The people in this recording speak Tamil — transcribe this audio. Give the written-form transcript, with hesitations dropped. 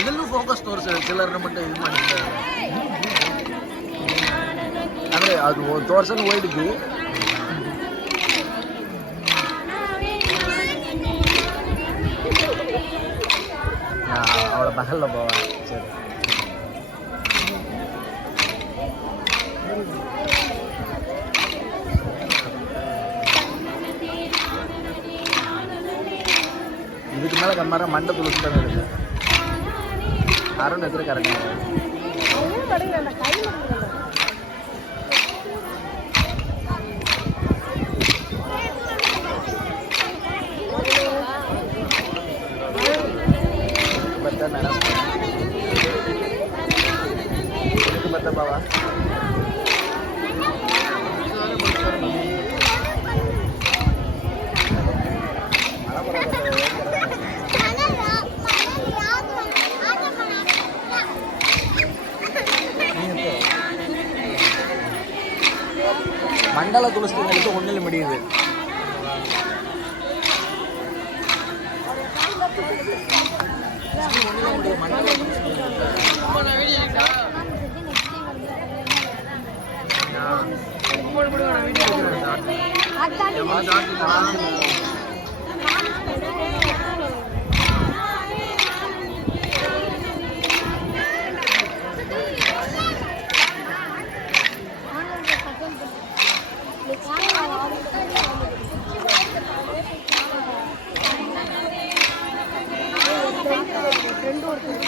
ಇದಲ್ಲೂ ಫೋಕಸ್ ತೋರಿಸಿದೆ ಚಿಲ್ಲರ್ನ ಮಟ್ಟ ಇದು ಮಾಡಿದ್ದೆ ಅಂದರೆ ಅದು ತೋರ್ಸನ್ನು ಹೋಗಿದ್ವಿ அவளை பகலில் போவேன் சரி இதுக்கு மேலே கம்மாரம் மண்டை துளசி தான் இருக்கு அருண் எத்தனை கரெக்டாக bawa மண்டல துளசி ஒன்றில் முடியுது friend